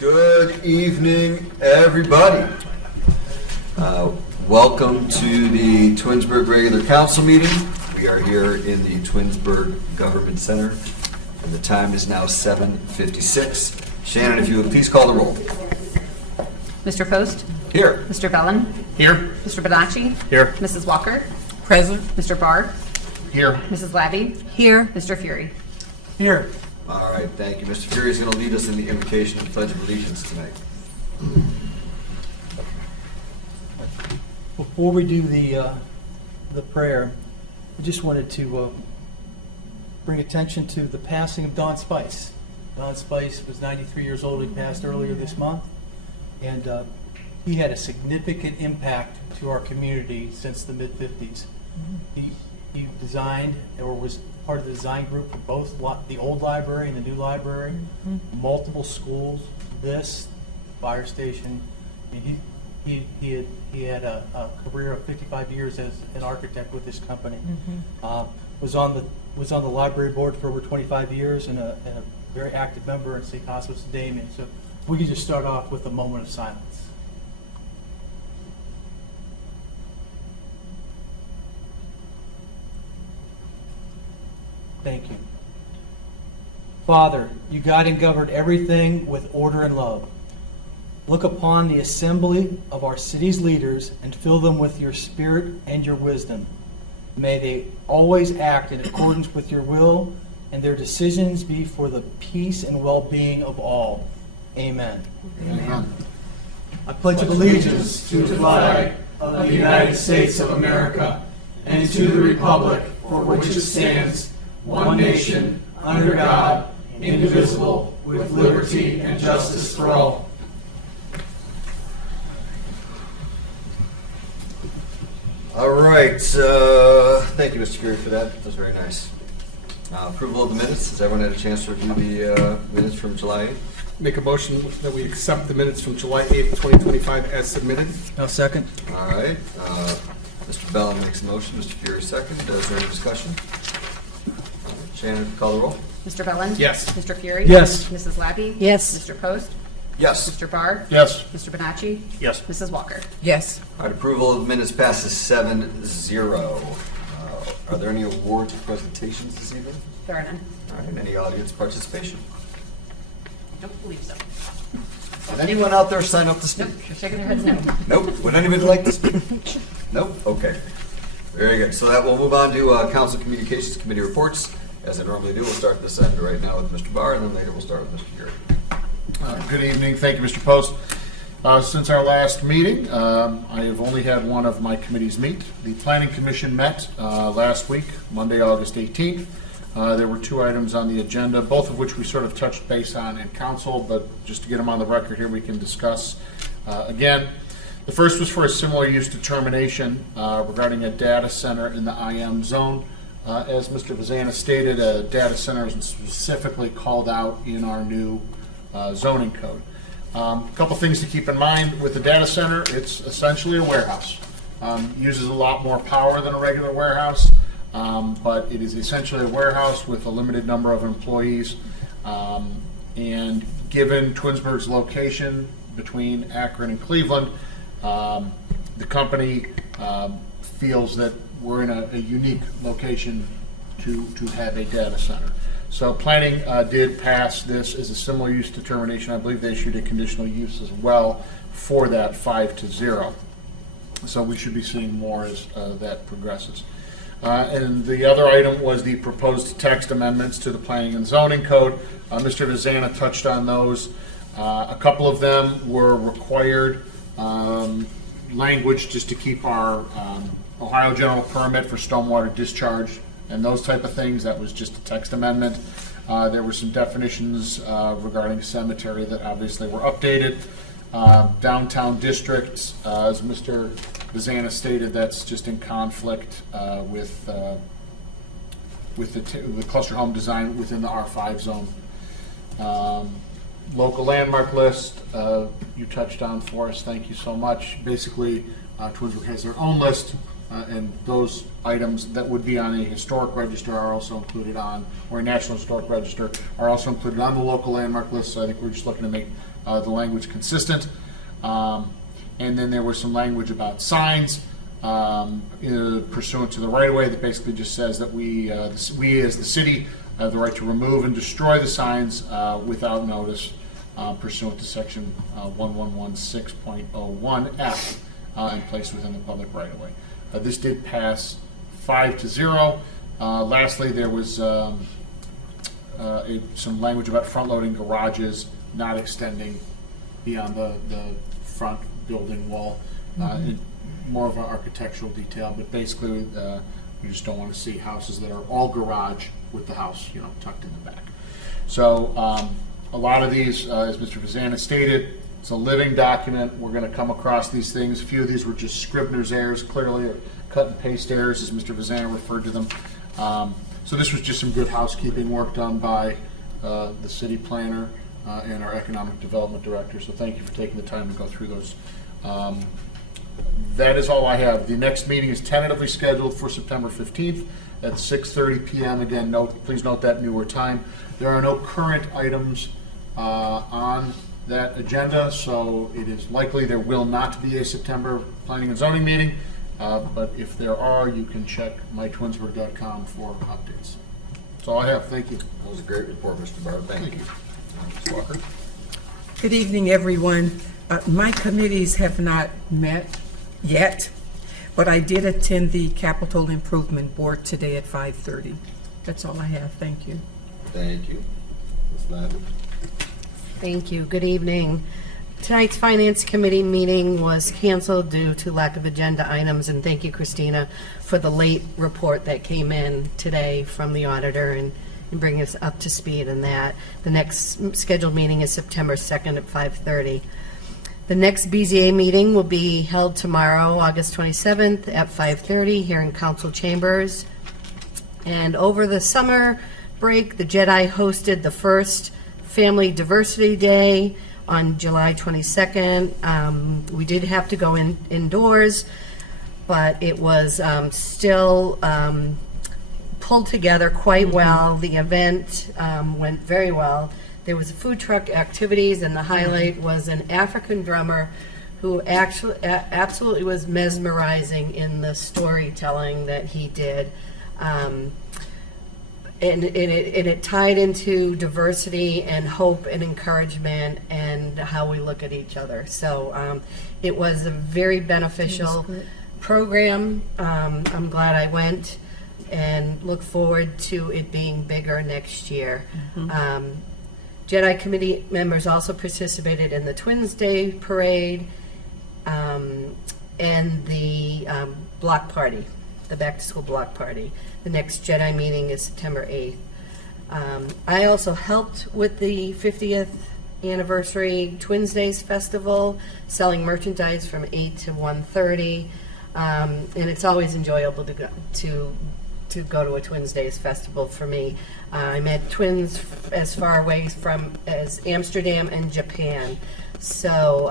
Good evening, everybody. Welcome to the Twinsburg regular council meeting. We are here in the Twinsburg Government Center, and the time is now 7:56. Shannon, if you would please call the roll. Mr. Post? Here. Mr. Bellin? Here. Mr. Bonacci? Here. Mrs. Walker? Present. Mr. Barr? Here. Mrs. Labby? Here. Mr. Fury? Here. All right, thank you. Mr. Fury is going to lead us in the invocation and pledge of allegiance tonight. Before we do the prayer, I just wanted to bring attention to the passing of Don Spice. Don Spice was 93 years old. He passed earlier this month, and he had a significant impact to our community since the mid-50s. He designed, or was part of the design group for both the old library and the new library, multiple schools, this fire station. I mean, he had a career of 55 years as an architect with this company. Was on the library board for over 25 years and a very active member in St. Hospice Damien. So we could just start off with a moment of silence. Thank you. Father, you guide and govern everything with order and love. Look upon the assembly of our city's leaders and fill them with your spirit and your wisdom. May they always act in accordance with your will and their decisions be for the peace and well-being of all. Amen. Amen. I pledge allegiance to the flag of the United States of America and to the republic for which it stands, one nation, under God, indivisible, with liberty and justice for all. All right, thank you, Mr. Fury, for that. That was very nice. Approval of the minutes. Has everyone had a chance to review the minutes from July 8th? Make a motion that we accept the minutes from July 8th, 2025 as submitted. Now second. All right, Mr. Bellin makes a motion, Mr. Fury second. Is there any discussion? Shannon, call the roll. Mr. Bellin? Yes. Mr. Fury? Yes. Mrs. Labby? Yes. Mr. Post? Yes. Mr. Barr? Yes. Mr. Bonacci? Yes. Mrs. Walker? Yes. All right, approval of the minutes passes 7-0. Are there any awards or presentations this evening? There are none. All right, any audience participation? Don't believe so. Did anyone out there sign up to speak? Nope, they're shaking their heads no. Nope. Would anybody like to speak? Nope. Okay. Very good. So that we'll move on to Council Communications Committee reports. As I normally do, we'll start this end right now with Mr. Barr, and then later we'll start with Mr. Fury. Good evening. Thank you, Mr. Post. Since our last meeting, I have only had one of my committees meet. The Planning Commission met last week, Monday, August 18th. There were two items on the agenda, both of which we sort of touched base on in council, but just to get them on the record here, we can discuss again. The first was for a similar use determination regarding a data center in the IM zone. As Mr. Vazana stated, a data center is specifically called out in our new zoning code. A couple things to keep in mind with the data center: it's essentially a warehouse. Uses a lot more power than a regular warehouse, but it is essentially a warehouse with a limited number of employees. And given Twinsburg's location between Akron and Cleveland, the company feels that we're in a unique location to have a data center. So planning did pass this as a similar use determination. I believe they issued a conditional use as well for that 5-0. So we should be seeing more as that progresses. And the other item was the proposed text amendments to the Planning and Zoning Code. Mr. Vazana touched on those. A couple of them were required language just to keep our Ohio General Permit for stormwater discharge and those type of things. That was just a text amendment. There were some definitions regarding cemetery that obviously were updated. Downtown districts, as Mr. Vazana stated, that's just in conflict with the cluster home design within the R5 zone. Local landmark list, you touched on for us. Thank you so much. Basically, Twinsburg has their own list and those items that would be on a historic register are also included on, or a National Historic Register, are also included on the local landmark list. So I think we're just looking to make the language consistent. And then there was some language about signs pursuant to the right-of-way that basically just says that we as the city have the right to remove and destroy the signs without notice pursuant to section 1116.01F and placed within the public right-of-way. This did pass 5-0. Lastly, there was some language about front-loading garages not extending beyond the front building wall. More of an architectural detail, but basically we just don't want to see houses that are all garage with the house, tucked in the back. So a lot of these, as Mr. Vazana stated, it's a living document. We're going to come across these things. A few of these were just Scribner's errors, clearly, or cut and paste errors, as Mr. Vazana referred to them. So this was just some good housekeeping work done by the city planner and our economic development director. So thank you for taking the time to go through those. That is all I have. The next meeting is tentatively scheduled for September 15th at 6:30 p.m. Again, please note that newer time. There are no current items on that agenda, so it is likely there will not be a September planning and zoning meeting. But if there are, you can check mytwinsburg.com for updates. That's all I have. Thank you. That was a great report, Mr. Barr. Thank you. Ms. Walker? Good evening, everyone. My committees have not met yet, but I did attend the Capital Improvement Board today at 5:30. That's all I have. Thank you. Thank you. Ms. Lavin? Thank you. Good evening. Tonight's Finance Committee meeting was canceled due to lack of agenda items, and thank you, Christina, for the late report that came in today from the auditor and bringing us up to speed in that. The next scheduled meeting is September 2nd at 5:30. The next BZA meeting will be held tomorrow, August 27th at 5:30 here in Council Chambers. And over the summer break, the Jedi hosted the first Family Diversity Day on July 22nd. We did have to go indoors, but it was still pulled together quite well. The event went very well. There was food truck activities, and the highlight was an African drummer who actually absolutely was mesmerizing in the storytelling that he did. And it tied into diversity and hope and encouragement and how we look at each other. So it was a very beneficial program. I'm glad I went and look forward to it being bigger next year. Jedi Committee members also participated in the Twins Day Parade and the block party, the back-to-school block party. The next Jedi meeting is September 8th. I also helped with the 50th anniversary Twins Days Festival, selling merchandise from 8 to 1:30, and it's always enjoyable to go to a Twins Days Festival for me. I met twins as far away as Amsterdam and Japan. So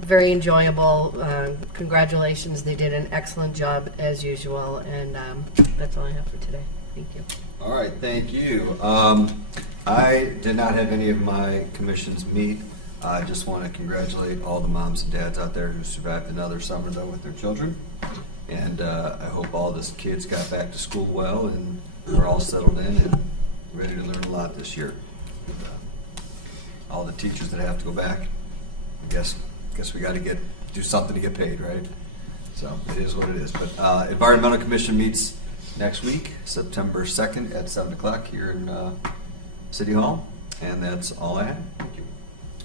very enjoyable. Congratulations. They did an excellent job as usual. And that's all I have for today. Thank you. All right, thank you. I did not have any of my commissions meet. I just want to congratulate all the moms and dads out there who survived another summer, though, with their children. And I hope all the kids got back to school well and we're all settled in and ready to learn a lot this year. All the teachers that have to go back, I guess we got to do something to get paid, right? So it is what it is. But Environmental Commission meets next week, September 2nd at 7 o'clock here in City Hall. And that's all I have. Thank you.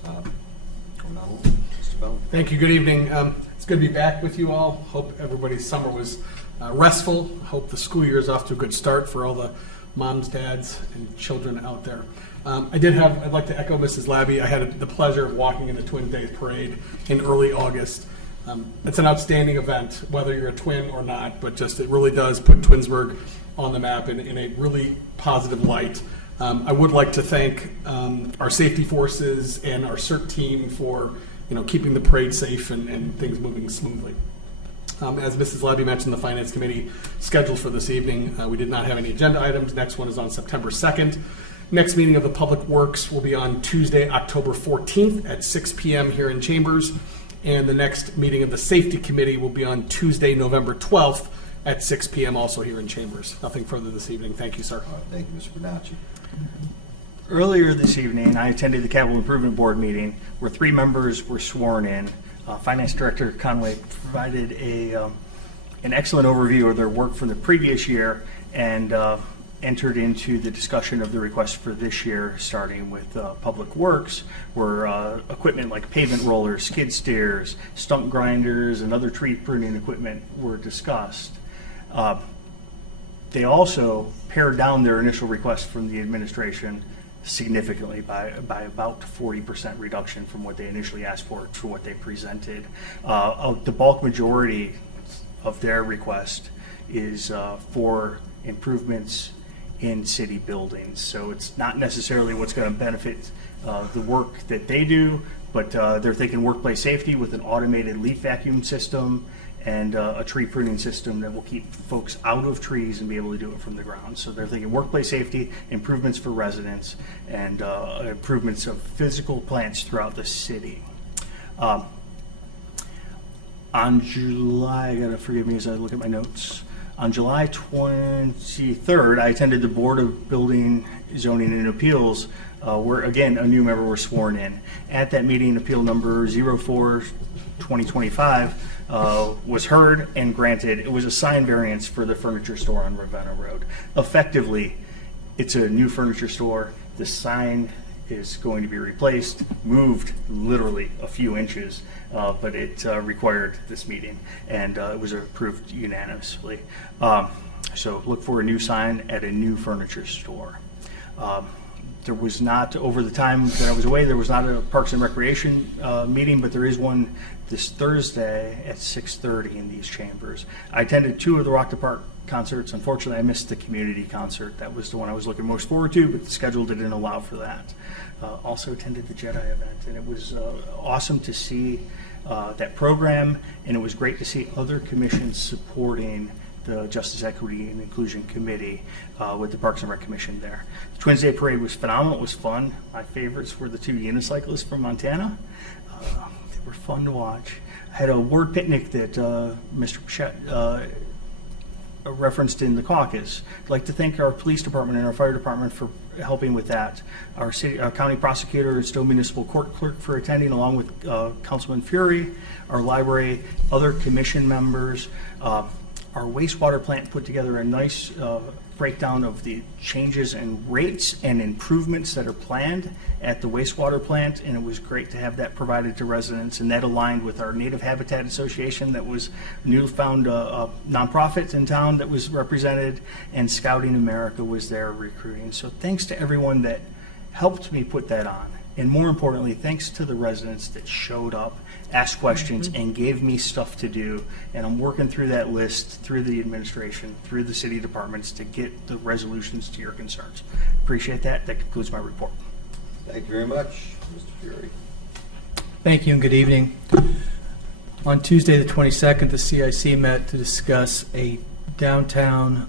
Mr. Bell. Thank you. Good evening. It's good to be back with you all. Hope everybody's summer was restful. Hope the school year is off to a good start for all the moms, dads, and children out there. I'd like to echo Mrs. Labby. I had the pleasure of walking in the Twin Days Parade in early August. It's an outstanding event, whether you're a twin or not, but just it really does put Twinsburg on the map in a really positive light. I would like to thank our safety forces and our CERT team for keeping the parade safe and things moving smoothly. As Mrs. Levy mentioned, the Finance Committee scheduled for this evening. We did not have any agenda items. Next one is on September 2nd. Next meeting of the Public Works will be on Tuesday, October 14th at 6 p.m. here in Chambers. And the next meeting of the Safety Committee will be on Tuesday, November 12th at 6 p.m. also here in Chambers. Nothing further this evening. Thank you, sir. All right, thank you, Mr. Bonacci. Earlier this evening, I attended the Capital Improvement Board meeting where 3 members were sworn in. Finance Director Conway provided an excellent overview of their work from the previous year and entered into the discussion of the request for this year, starting with Public Works, where equipment like pavement rollers, skid steers, stump grinders, and other tree pruning equipment were discussed. They also pared down their initial request from the administration significantly by about 40% reduction from what they initially asked for to what they presented. The bulk majority of their request is for improvements in city buildings. So it's not necessarily what's going to benefit the work that they do, but they're thinking workplace safety with an automated leaf vacuum system and a tree pruning system that will keep folks out of trees and be able to do it from the ground. So they're thinking workplace safety, improvements for residents, and improvements of physical plants throughout the city. On July, I gotta forgive me as I look at my notes. On July 23rd, I attended the Board of Building, Zoning, and Appeals, where again a new member was sworn in. At that meeting, appeal number 04-2025 was heard and granted. It was a sign variance for the furniture store on Ravenna Road. Effectively, it's a new furniture store. The sign is going to be replaced, moved literally a few inches, but it required this meeting, and it was approved unanimously. So look for a new sign at a new furniture store. There was not, over the time that I was away, there was not a Parks and Recreation meeting, but there is one this Thursday at 6:30 in these chambers. I attended 2 of the Rock the Park concerts. Unfortunately, I missed the community concert. That was the one I was looking most forward to, but the schedule didn't allow for that. Also attended the Jedi event, and it was awesome to see that program, and it was great to see other commissions supporting the Justice, Equity, and Inclusion Committee with the Parks and Rec Commission there. The Twins Day Parade was phenomenal. It was fun. My favorites were the 2 unicyclists from Montana. They were fun to watch. I had a ward picnic that Mr. Pichette referenced in the caucus. I'd like to thank our police department and our fire department for helping with that. Our county prosecutor and Stowe Municipal Court clerk for attending, along with Councilman Fury, our library, other commission members. Our wastewater plant put together a nice breakdown of the changes and rates and improvements that are planned at the wastewater plant, and it was great to have that provided to residents, and that aligned with our Native Habitat Association that was newfound nonprofit in town that was represented, and Scouting America was there recruiting. So thanks to everyone that helped me put that on, and more importantly, thanks to the residents that showed up, asked questions, and gave me stuff to do. And I'm working through that list, through the administration, through the city departments to get the resolutions to your concerns. Appreciate that. That concludes my report. Thank you very much, Mr. Fury. Thank you and good evening. On Tuesday, the 22nd, the CIC met to discuss a downtown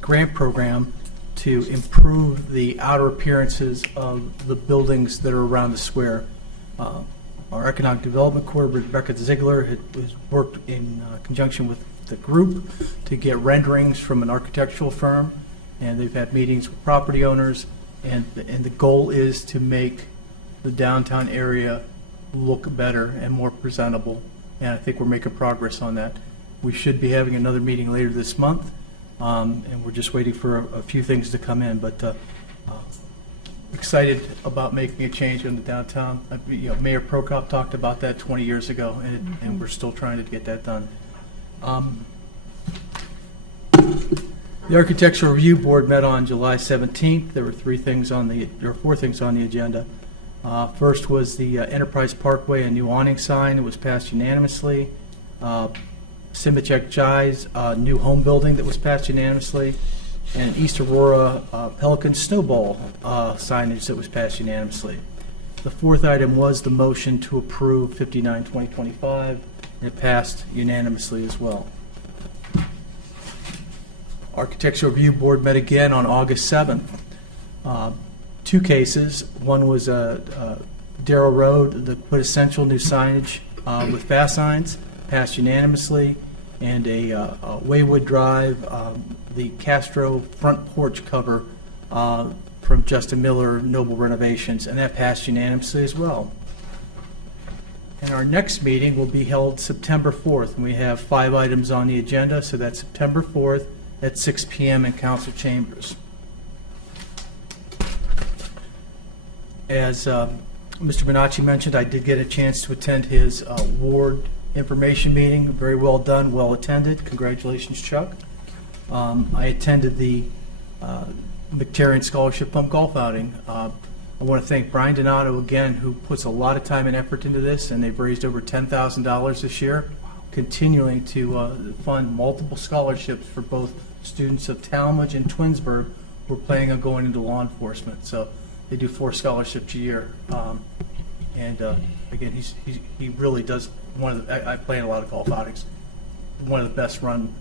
grant program to improve the outer appearances of the buildings that are around the square. Our Economic Development Coordinator, Rebecca Ziegler, has worked in conjunction with the group to get renderings from an architectural firm, and they've had meetings with property owners, and the goal is to make the downtown area look better and more presentable, and I think we're making progress on that. We should be having another meeting later this month, and we're just waiting for a few things to come in, but excited about making a change in the downtown. Mayor Prokop talked about that 20 years ago, and we're still trying to get that done. The Architectural Review Board met on July 17th. There were 4 things on the agenda. First was the Enterprise Parkway, a new awning sign. It was passed unanimously. Simachek Jai's new home building that was passed unanimously. And East Aurora Pelican Snowball signage that was passed unanimously. The 4th item was the motion to approve 59-2025 and it passed unanimously as well. Architectural Review Board met again on August 7th. Two cases. One was Darrow Road, the quintessential new signage with fast signs, passed unanimously, and a Waywood Drive, the Castro front porch cover from Justin Miller Noble Renovations, and that passed unanimously as well. And our next meeting will be held September 4th, and we have 5 items on the agenda, so that's September 4th at 6 p.m. in council chambers. As Mr. Bonacci mentioned, I did get a chance to attend his ward information meeting. Very well done, well attended. Congratulations, Chuck. I attended the McTarian Scholarship Pump Golf Outing. I want to thank Brian Donato again, who puts a lot of time and effort into this, and they've raised over $10,000 this year, continuing to fund multiple scholarships for both students of Talmadge and Twinsburg who are planning on going into law enforcement. So they do 4 scholarships a year. Again, he really does I play in a lot of golf outings. One of the best run,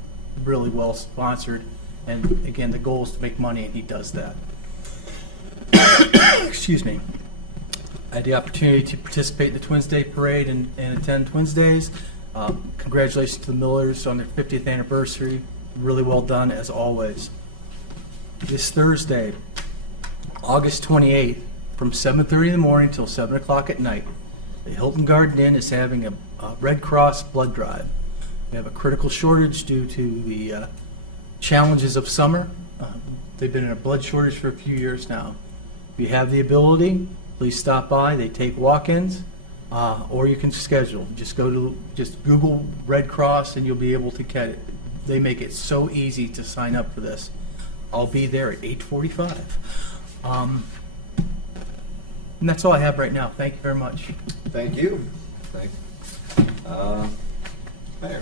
really well sponsored, and again, the goal is to make money, and he does that. Excuse me. I had the opportunity to participate in the Twins Day Parade and attend Twins Days. Congratulations to the Millers on their 50th anniversary. Really well done, as always. This Thursday, August 28th, from 7:30 in the morning till 7 o'clock at night, the Hilton Garden Inn is having a Red Cross blood drive. We have a critical shortage due to the challenges of summer. They've been in a blood shortage for a few years now. If you have the ability, please stop by. They take walk-ins, or you can schedule. Just Google Red Cross and you'll be able to get it. They make it so easy to sign up for this. I'll be there at 8:45. And that's all I have right now. Thank you very much. Thank you. Mayor.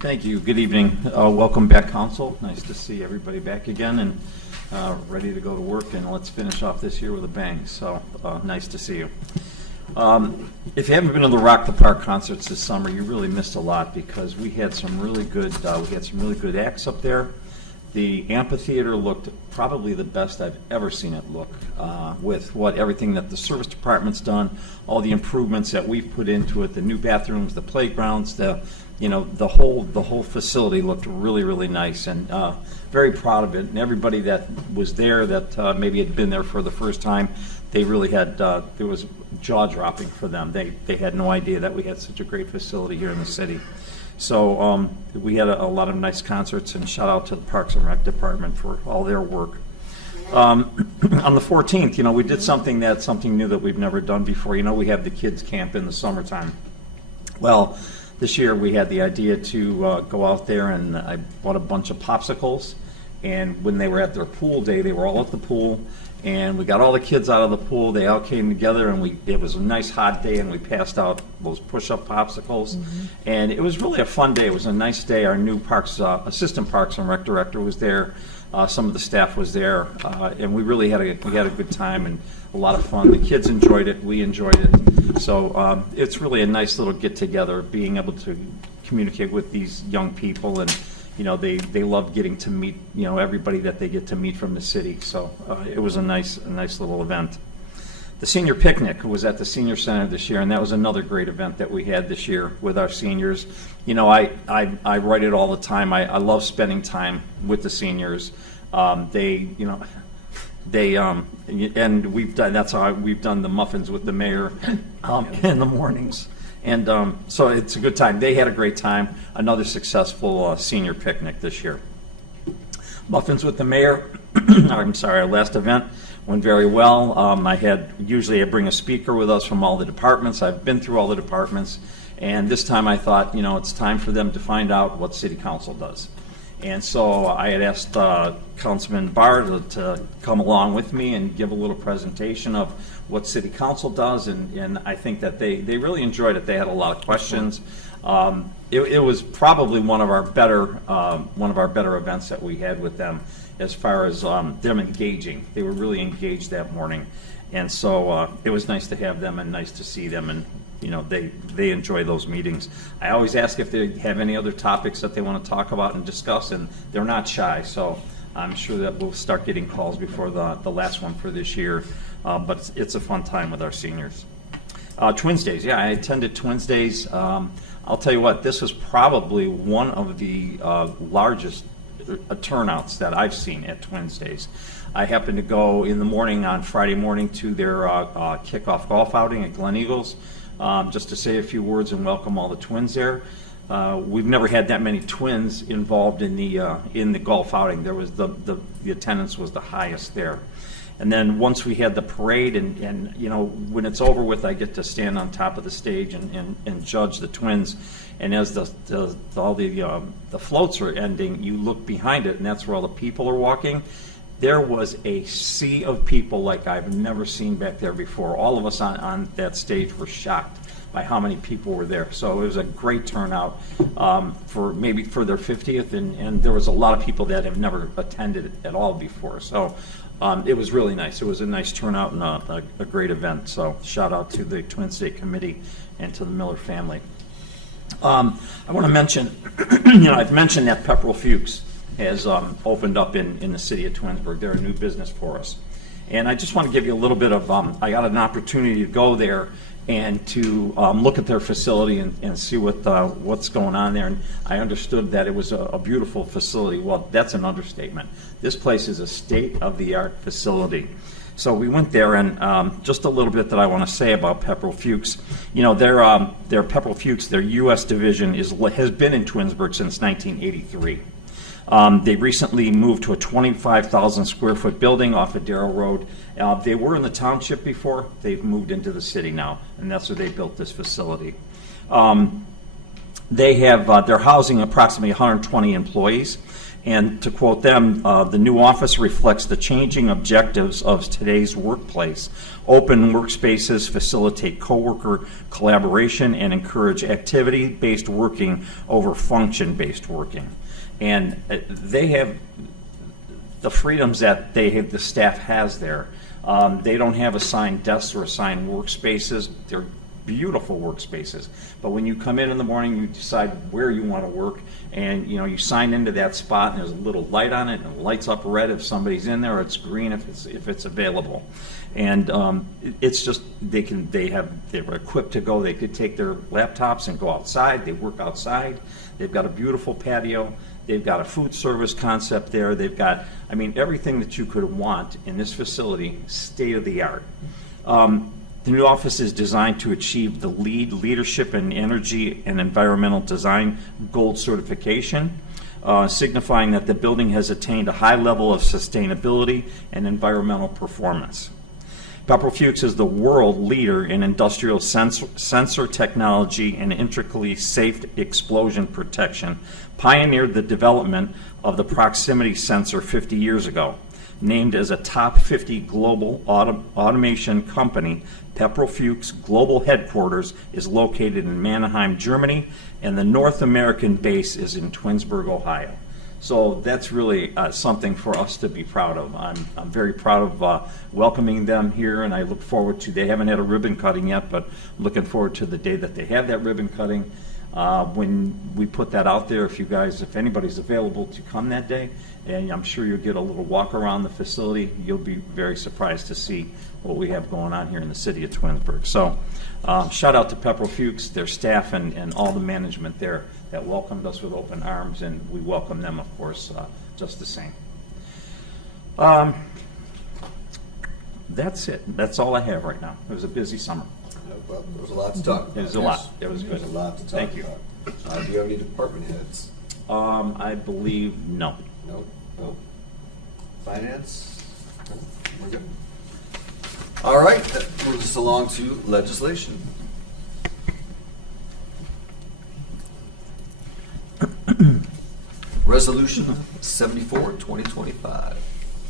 Thank you. Good evening. Welcome back, council. Nice to see everybody back again and ready to go to work, and let's finish off this year with a bang. So nice to see you. If you haven't been to the Rock the Park concerts this summer, you really missed a lot because we had some really good acts up there. The amphitheater looked probably the best I've ever seen it look, with everything that the service department's done, all the improvements that we've put into it, the new bathrooms, the playgrounds, the whole facility looked really, really nice, and very proud of it. And everybody that was there that maybe had been there for the first time, they really had, it was jaw-dropping for them. They had no idea that we had such a great facility here in the city. So we had a lot of nice concerts, and shout out to the Parks and Rec Department for all their work. On the 14th, we did something new that we've never done before. We have the kids camp in the summertime. Well, this year we had the idea to go out there, and I bought a bunch of popsicles. And when they were at their pool day, they were all at the pool. And we got all the kids out of the pool. They all came together, and it was a nice hot day, and we passed out those push-up popsicles. Mm-hmm. And it was really a fun day. It was a nice day. Our new assistant Parks and Rec director was there. Some of the staff was there, and we really had a good time and a lot of fun. The kids enjoyed it. We enjoyed it. So it's really a nice little get-together, being able to communicate with these young people, and they love getting to meet everybody that they get to meet from the city. So it was a nice little event. The senior picnic was at the senior center this year, and that was another great event that we had this year with our seniors. I write it all the time. I love spending time with the seniors. And that's how we've done the muffins with the mayor in the mornings. And so it's a good time. They had a great time. Another successful senior picnic this year. Muffins with the mayor, our last event went very well. Usually I bring a speaker with us from all the departments. I've been through all the departments. And this time I thought, it's time for them to find out what city council does. And so I had asked Councilman Barr to come along with me and give a little presentation of what city council does, and I think that they really enjoyed it. They had a lot of questions. It was probably one of our better events that we had with them, as far as them engaging. They were really engaged that morning, and so it was nice to have them and nice to see them, and they enjoy those meetings. I always ask if they have any other topics that they want to talk about and discuss, and they're not shy. So I'm sure that we'll start getting calls before the last one for this year. But it's a fun time with our seniors. Twins Days, yeah, I attended Twins Days. I'll tell you what, this was probably one of the largest turnouts that I've seen at Twins Days. I happened to go in the morning on Friday morning to their kickoff golf outing at Glen Eagles, just to say a few words and welcome all the twins there. We've never had that many twins involved in the golf outing. There was the attendance was the highest there. And then once we had the parade, and when it's over with, I get to stand on top of the stage and judge the twins. And as all the floats are ending, you look behind it, and that's where all the people are walking. There was a sea of people like I've never seen back there before. All of us on that stage were shocked by how many people were there. So it was a great turnout for their 50th, and there was a lot of people that have never attended it at all before. So it was really nice. It was a nice turnout and a great event. So shout out to the Twin State Committee and to the Miller family. I want to mention, I've mentioned that Pepperell Fuchs has opened up in the city of Twinsburg. They're a new business for us. And I just want to give you a little bit of, I got an opportunity to go there and to look at their facility and see what's going on there. And I understood that it was a beautiful facility. Well, that's an understatement. This place is a state-of-the-art facility. So we went there, and just a little bit that I want to say about Pepperell Fuchs. Their Pepperell Fuchs, their U.S. division has been in Twinsburg since 1983. They recently moved to a 25,000 square foot building off of Darrow Road. They were in the township before. They've moved into the city now, and that's where they built this facility. They're housing approximately 120 employees. And to quote them, the new office reflects the changing objectives of today's workplace. Open workspaces facilitate coworker collaboration and encourage activity-based working over function-based working. And they have the freedoms that the staff has there. They don't have assigned desks or assigned workspaces. They're beautiful workspaces. But when you come in the morning, you decide where you want to work, and you sign into that spot, and there's a little light on it, and it lights up red if somebody's in there, or it's green if it's available. And it's just they're equipped to go. They could take their laptops and go outside. They work outside. They've got a beautiful patio. They've got a food service concept there. They've got, everything that you could want in this facility, state of the art. The new office is designed to achieve the LEED Leadership in Energy and Environmental Design Gold certification, signifying that the building has attained a high level of sustainability and environmental performance. Pepperell Fuchs is the world leader in industrial sensor technology and intricately safe explosion protection, pioneered the development of the proximity sensor 50 years ago. Named as a top 50 global automation company, Pepperell Fuchs global headquarters is located in Mannheim, Germany, and the North American base is in Twinsburg, Ohio. So that's really something for us to be proud of. I'm very proud of welcoming them here, and I look forward to, they haven't had a ribbon cutting yet, but I'm looking forward to the day that they have that ribbon cutting. When we put that out there, if anybody's available to come that day, and I'm sure you'll get a little walk around the facility, you'll be very surprised to see what we have going on here in the city of Twinsburg. So shout out to Pepperell Fuchs, their staff, and all the management there that welcomed us with open arms, and we welcome them, of course, just the same. That's it. That's all I have right now. It was a busy summer. Well, there was a lot to talk about. It was a lot. It was good. There's a lot to talk Thank you. about. Do you have any department heads? I believe no. Nope. Finance? Nope. We're good. All right, that moves us along to legislation. Resolution 74, 2025.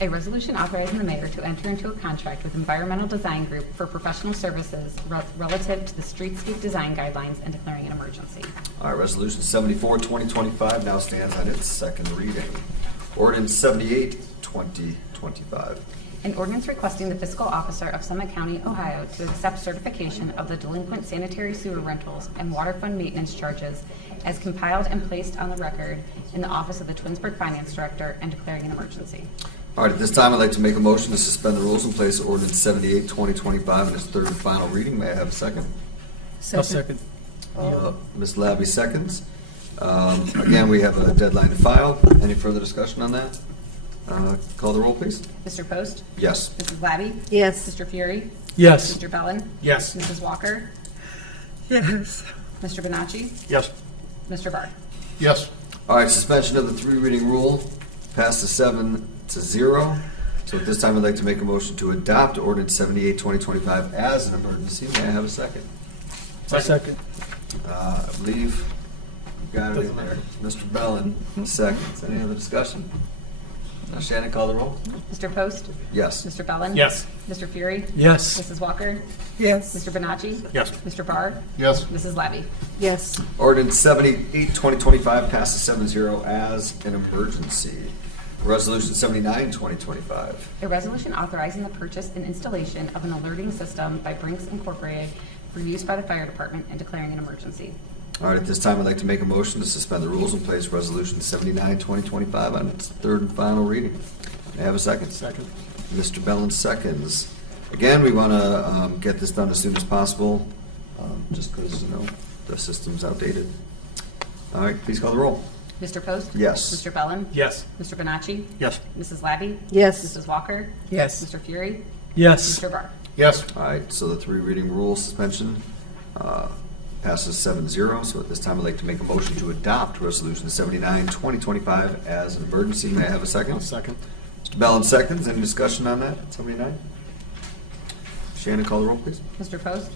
A resolution authorizing the mayor to enter into a contract with Environmental Design Group for professional services relative to the streetscape design guidelines and declaring an emergency. All right, Resolution 74, 2025 now stands on its second reading. Ordinance 78, 2025. An ordinance requesting the fiscal officer of Summit County, Ohio, to accept certification of the delinquent sanitary sewer rentals and water fund maintenance charges as compiled and placed on the record in the office of the Twinsburg Finance Director and declaring an emergency. All right, at this time, I'd like to make a motion to suspend the rules and place ordinance 78, 2025 in its third and final reading. May I have a second? I'll second. Ms. Labby seconds. Again, we have a deadline to file. Any further discussion on that? Call the roll, please. Mr. Post? Yes. Mrs. Labby? Yes. Mr. Fury? Yes. Mr. Bellin? Yes. Mrs. Walker? Yes. Mr. Benacci? Yes. Mr. Barr? Yes. All right, suspension of the three reading rule passes 7-0. So at this time, I'd like to make a motion to adopt ordinance 78, 2025 as an emergency. May I have a second? I'll second. I believe you got it in there. Mr. Bellin, seconds. Any other discussion? Now Shannon, call the roll. Mr. Post? Yes. Mr. Bellin? Yes. Mr. Fury? Yes. Mrs. Walker? Yes. Mr. Benacci? Yes. Mr. Barr? Yes. Mrs. Labby? Yes. Ordinance 78, 2025 passes 7-0 as an emergency. Resolution 79, 2025. A resolution authorizing the purchase and installation of an alerting system by Brinks Incorporated for use by the fire department and declaring an emergency. All right, at this time, I'd like to make a motion to suspend the rules and place Resolution 79, 2025 on its third and final reading. May I have a second? Second. Mr. Bellin seconds. Again, we want to get this done as soon as possible, just because, the system's outdated. All right, please call the roll. Mr. Post? Yes. Mr. Bellin? Yes. Mr. Benacci? Yes. Mrs. Labby? Yes. Mrs. Walker? Yes. Mr. Fury? Yes. Mr. Barr? Yes. All right, so the three reading rule suspension passes 7-0. So at this time, I'd like to make a motion to adopt Resolution 79, 2025 as an emergency. May I have a second? I'll second. Mr. Bellin seconds. Any discussion on that? 79? Shannon, call the roll, please. Mr. Post?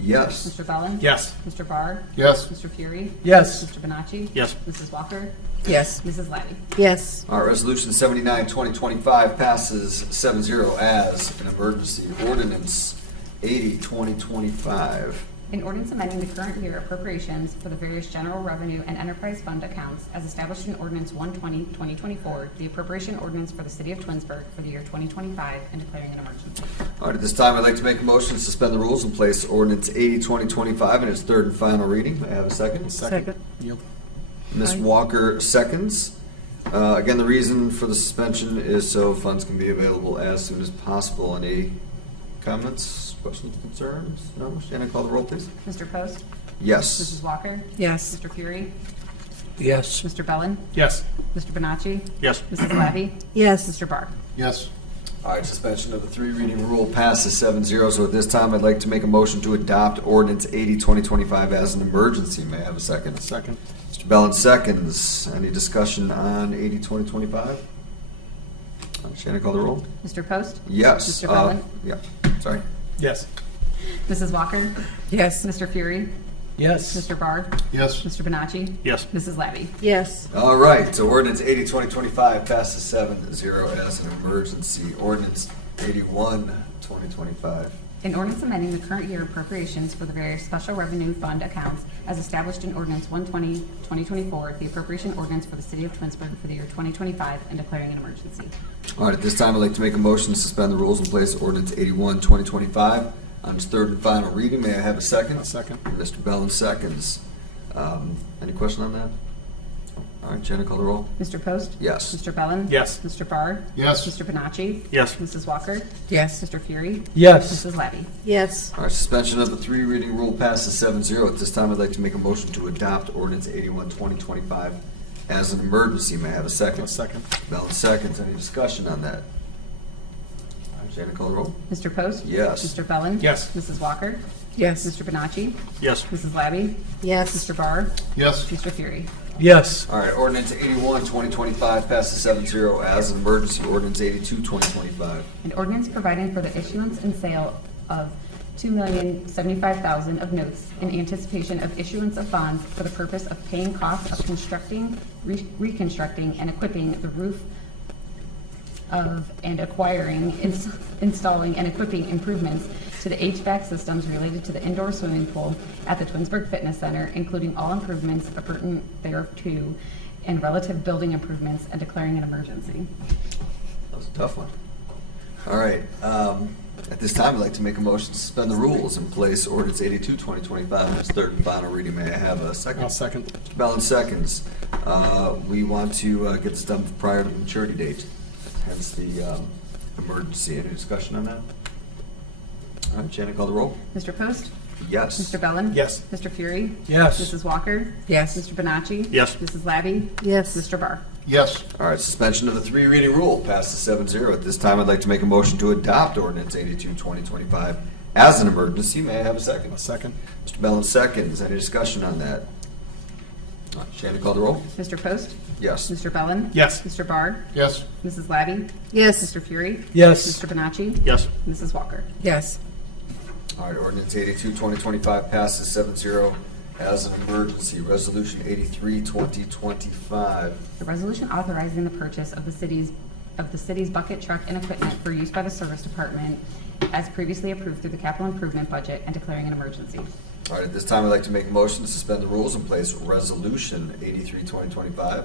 Yes. Mr. Bellin? Yes. Mr. Barr? Yes. Mr. Fury? Yes. Mr. Benacci? Yes. Mrs. Walker? Yes. Mrs. Labby? Yes. All right, Resolution 79, 2025 passes 7-0 as an emergency. Ordinance 80, 2025. An ordinance amending the current year appropriations for the various general revenue and enterprise fund accounts as established in Ordinance 120, 2024, the appropriation ordinance for the city of Twinsburg for the year 2025, and declaring an emergency. All right, at this time, I'd like to make a motion to suspend the rules and place Ordinance 80, 2025 in its third and final reading. May I have a second? Second. Yield. Ms. Walker seconds. Again, the reason for the suspension is so funds can be available as soon as possible. Any comments, questions, concerns? No? Shannon, call the roll, please. Mr. Post? Yes. Mrs. Walker? Yes. Mr. Fury? Yes. Mr. Bellin? Yes. Mr. Benacci? Yes. Mrs. Labby? Yes. Mr. Barr? Yes. All right, suspension of the three reading rule passes 7-0. So at this time, I'd like to make a motion to adopt Ordinance 80, 2025 as an emergency. May I have a second? Second. Mr. Bellin seconds. Any discussion on 80, 2025? Shannon, call the roll. Mr. Post? Yes. Mr. Bellin? Yeah, sorry. Yes. Mrs. Walker? Yes. Mr. Fury? Yes. Mr. Barr? Yes. Mr. Benacci? Yes. Mrs. Labby? Yes. All right, so ordinance 80, 2025 passes 7-0 as an emergency. Ordinance 81, 2025. An ordinance amending the current year appropriations for the various special revenue fund accounts as established in Ordinance 120, 2024, the appropriation ordinance for the city of Twinsburg for the year 2025, and declaring an emergency. All right, at this time, I'd like to make a motion to suspend the rules and place ordinance 81, 2025 on its third and final reading. May I have a second? A second. Mr. Bellin seconds. Any question on that? All right, Shannon, call the roll. Mr. Post? Yes. Mr. Bellin? Yes. Mr. Barr? Yes. Mr. Benacci? Yes. Mrs. Walker? Yes. Mr. Fury? Yes. Mrs. Labby? Yes. All right, suspension of the three reading rule passes 7-0. At this time, I'd like to make a motion to adopt ordinance 81, 2025 as an emergency. May I have a second? A second. Bellin seconds. Any discussion on that? All right, Shannon, call the roll. Mr. Post? Yes. Mr. Bellin? Yes. Mrs. Walker? Yes. Mr. Benacci? Yes. Mrs. Labby? Yes. Mr. Barr? Yes. Mr. Fury? Yes. All right, ordinance 81, 2025 passes 7-0 as an emergency. Ordinance 82, 2025. An ordinance providing for the issuance and sale of $2,075,000 of notes in anticipation of issuance of bonds for the purpose of paying costs of constructing, reconstructing, and equipping the roof of and acquiring, installing, and equipping improvements to the HVAC systems related to the indoor swimming pool at the Twinsburg Fitness Center, including all improvements appurtenant thereto and relative building improvements, and declaring an emergency. That was a tough one. All right, at this time, I'd like to make a motion to suspend the rules and place ordinance 82, 2025 in its third and final reading. May I have a second? I'll second. Mr. Bellin seconds. We want to get this done prior to the maturity date, hence the emergency. Any discussion on that? All right, Shannon, call the roll. Mr. Post? Yes. Mr. Bellin? Yes. Mr. Fury? Yes. Mrs. Walker? Yes. Mr. Bonacci? Yes. Mrs. Labby? Yes. Mr. Barr? Yes. All right, suspension of the three reading rule passes 7-0. At this time, I'd like to make a motion to adopt ordinance 82, 2025 as an emergency. May I have a second? A second. Mr. Bellin seconds. Any discussion on that? Shannon, call the roll. Mr. Post? Yes. Mr. Bellin? Yes. Mr. Barr? Yes. Mrs. Labby? Yes. Mr. Fury? Yes. Mr. Bonacci? Yes. Mrs. Walker? Yes. All right, ordinance 82, 2025 passes 7-0 as an emergency. Resolution 83, 2025. A resolution authorizing the purchase of the city's bucket truck and equipment for use by the service department as previously approved through the capital improvement budget and declaring an emergency. All right, at this time, I'd like to make a motion to suspend the rules and place Resolution 83, 2025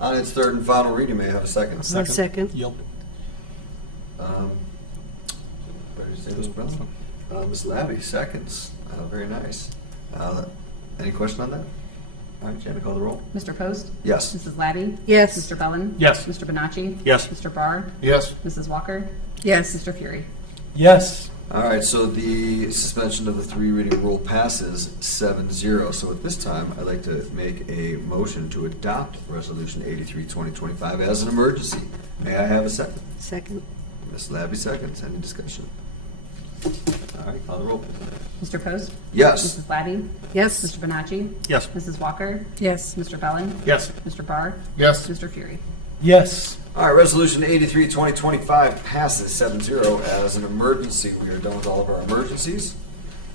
on its third and final reading. May I have a second? Second. Yield. Ready to say, Mr. Bellin? Ms. Labby, seconds. Very nice. Any question on that? All right, Shannon, call the roll. Mr. Post? Yes. Mrs. Labby? Yes. Mr. Bellin? Yes. Mr. Bonacci? Yes. Mr. Barr? Yes. Mrs. Walker? Yes. Mr. Fury? Yes. All right, so the suspension of the three reading rule passes 7-0. So at this time, I'd like to make a motion to adopt Resolution 83, 2025 as an emergency. May I have a second? Second. Ms. Labby seconds. Any discussion? All right, call the roll. Mr. Post? Yes. Mrs. Labby? Yes. Mr. Bonacci? Yes. Mrs. Walker? Yes. Mr. Bellin? Yes. Mr. Barr? Yes. Mr. Fury? Yes. All right, Resolution 83, 2025 passes 7-0 as an emergency. We are done with all of our emergencies.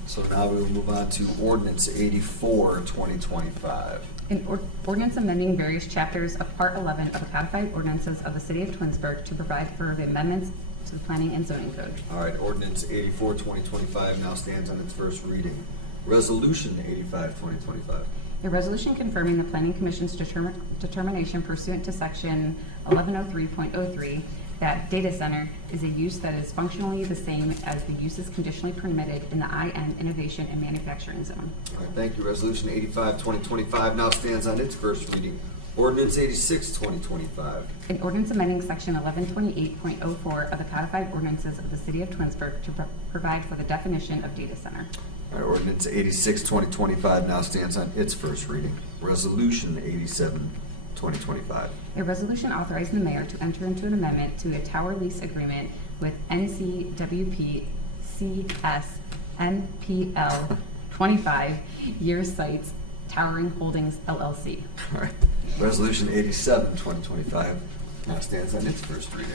So now we will move on to Ordinance 84, 2025. An ordinance amending various chapters of Part 11 of the codified ordinances of the City of Twinsburg to provide for the amendments to the Planning and Zoning Code. All right, Ordinance 84, 2025 now stands on its first reading. Resolution 85, 2025. A resolution confirming the Planning Commission's determination pursuant to Section 1103.03 that data center is a use that is functionally the same as the uses conditionally permitted in the IN Innovation and Manufacturing Zone. All right, thank you. Resolution 85, 2025 now stands on its first reading. Ordinance 86, 2025. An ordinance amending Section 1128.04 of the codified ordinances of the City of Twinsburg to provide for the definition of data center. All right, Ordinance 86, 2025 now stands on its first reading. Resolution 87, 2025. A resolution authorizing the mayor to enter into an amendment to a tower lease agreement with NCWP CS NPL 25 Year Sites Towering Holdings LLC. All right, Resolution 87, 2025 now stands on its first reading.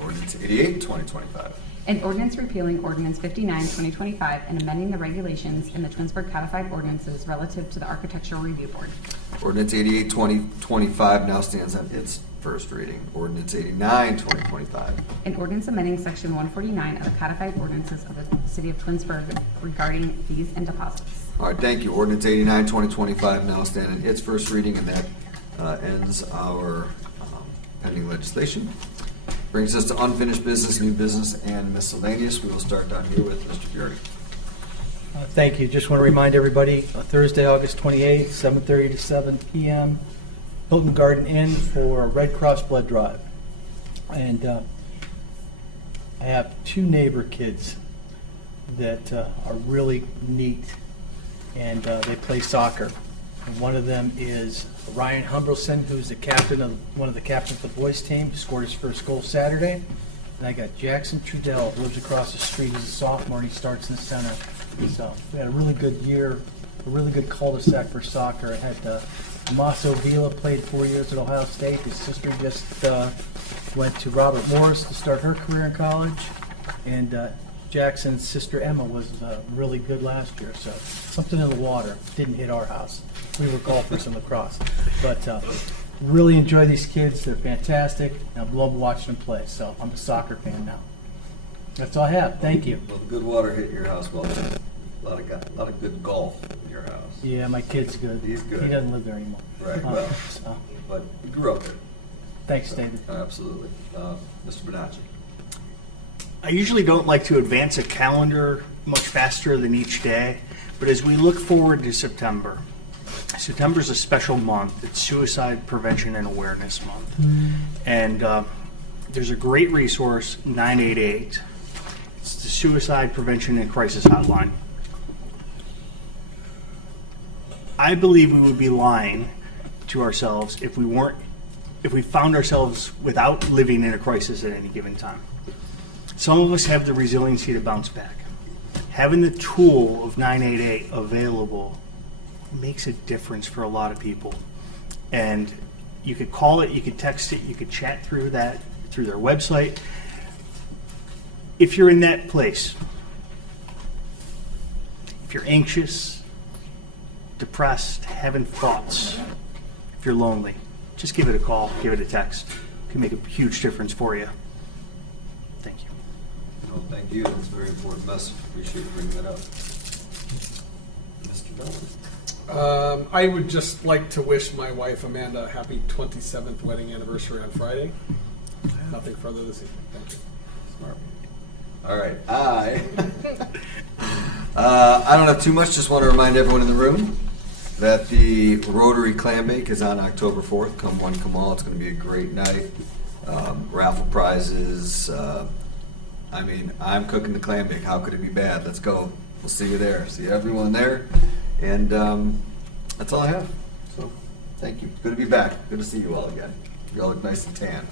Ordinance 88, 2025. An ordinance repealing Ordinance 59, 2025, and amending the regulations in the Twinsburg codified ordinances relative to the Architectural Review Board. Ordinance 88, 2025 now stands on its first reading. Ordinance 89, 2025. An ordinance amending Section 149 of the codified ordinances of the City of Twinsburg regarding fees and deposits. All right, thank you. Ordinance 89, 2025 now stands on its first reading, and that ends our pending legislation. Brings us to unfinished business, new business, and miscellaneous. We will start down here with Mr. Fury. Thank you. Just want to remind everybody, Thursday, August 28th, 7:30 to 7 p.m., Hilton Garden Inn for Red Cross Blood Drive. And I have two neighbor kids that are really neat, and they play soccer. And one of them is Ryan Humbelson, who's the captain of one of the captains of the boys team, who scored his first goal Saturday. And I got Jackson Trudell, who lives across the street. He's a sophomore, and he starts in the center. So we had a really good year, a really good cul-de-sac for soccer. I had Maso Vila played 4 years at Ohio State. His sister just went to Robert Morris to start her career in college. And Jackson's sister Emma was really good last year. So something in the water didn't hit our house. We were golfers in lacrosse. But really enjoy these kids. They're fantastic. And I love watching them play. So I'm a soccer fan now. That's all I have. Thank you. Well, the good water hit your house well. A lot of good golf in your house. Yeah, my kid's good. He's good. He doesn't live there anymore. Right, well, So, but you grew up there. thanks, David. Absolutely. Mr. Bonacci. I usually don't like to advance a calendar much faster than each day, but as we look forward to September, September is a special month. It's Suicide Prevention and Awareness Month. And there's a great resource, 988. It's the Suicide Prevention and Crisis Hotline. I believe we would be lying to ourselves if we found ourselves without living in a crisis at any given time. Some of us have the resiliency to bounce back. Having the tool of 988 available makes a difference for a lot of people. And you could call it, you could text it, you could chat through that, through their website. If you're in that place, if you're anxious, depressed, having thoughts, if you're lonely, just give it a call, give it a text. It can make a huge difference for you. Thank you. Well, thank you. That's a very important message. Appreciate you bringing that up. Mr. Bellin. I would just like to wish my wife Amanda a happy 27th wedding anniversary on Friday. Nothing further this evening. Thank you. Smart. All right. I don't have too much. Just want to remind everyone in the room that the Rotary Clam Bake is on October 4th. Come one, come all. It's going to be a great night. Raffle prizes. I'm cooking the clam bake. How could it be bad? Let's go. We'll see you there. See everyone there. And that's all I have. So thank you. Good to be back. Good to see you all again. You all look nice and tan.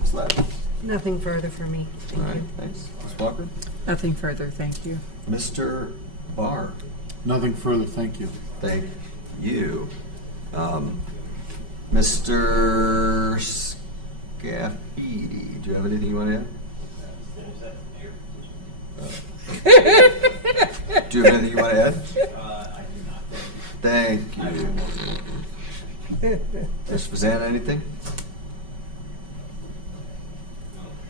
Ms. Lavin. Nothing further for me. All Thank right. you. Thanks. Ms. Walker. Nothing further, thank you. Mr. Barr. Nothing further, thank you. Thank you. Mr. Scaffidi, do you have anything you want to add? Do you have anything you want to add? I do not. Thank you. Mr. Fazana, anything?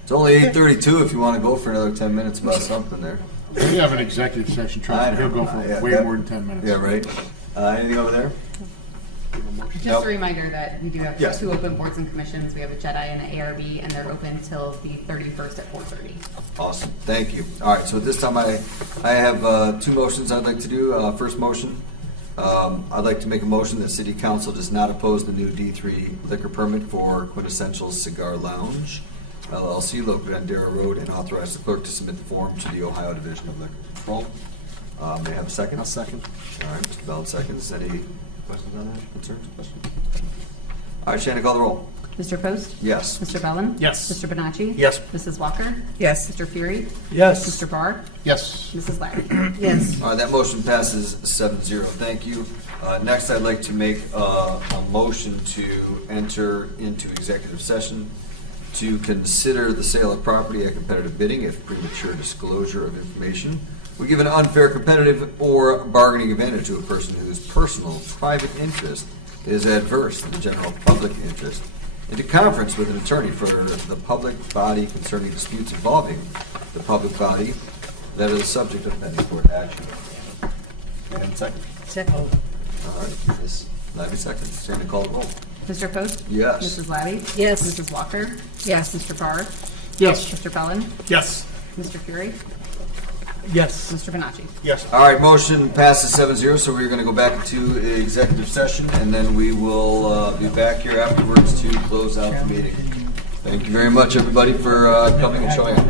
It's only 8:32 if you want to go for another 10 minutes about something there. We have an executive session, Charlie. He'll go Yeah, for way that- more than 10 minutes. Yeah, right. Anything over there? Just Nope. a reminder that we do have Yes. 2 open boards and commissions. We have a JEDI and an ARB, and they're open till the 31st at 4:30. Awesome, thank you. All right, so at this time I have 2 motions I'd like to do. First motion, I'd like to make a motion that City Council does not oppose the new D3 liquor permit for Quintessential Cigar Lounge, LLC, located on Darrow Road, and authorize the clerk to submit the form to the Ohio Division of Liquor Control. May I have a second? I'll second. All right, Mr. Bell seconds. Any questions on that? Concerns, questions? All right, Shannon, call the roll. Mr. Post? Yes. Mr. Bellin? Yes. Mr. Bonacci? Yes. Mrs. Walker? Yes. Mr. Fury? Yes. Mr. Barr? Yes. Mrs. Larry? Yes. All right, that motion passes 7-0. Thank you. Next, I'd like to make a motion to enter into executive session to consider the sale of property at competitive bidding if premature disclosure of information would give an unfair competitive or bargaining advantage to a person whose personal private interest is adverse to the general public interest, and to conference with an attorney for the public body concerning disputes involving the public body that are the subject of pending court action. And second. Second. All right, Ms. Labby seconds. Shannon, call the roll. Mr. Post? Yes. Mrs. Labby? Yes. Mrs. Walker? Yes. Mr. Barr? Yes. Mr. Bellin? Yes. Mr. Fury? Yes. Mr. Bonacci? Yes. All right, motion passes 7-0, so we're going to go back to executive session, and then we will be back here afterwards to close out the meeting. Thank you very much, everybody, for coming and showing up.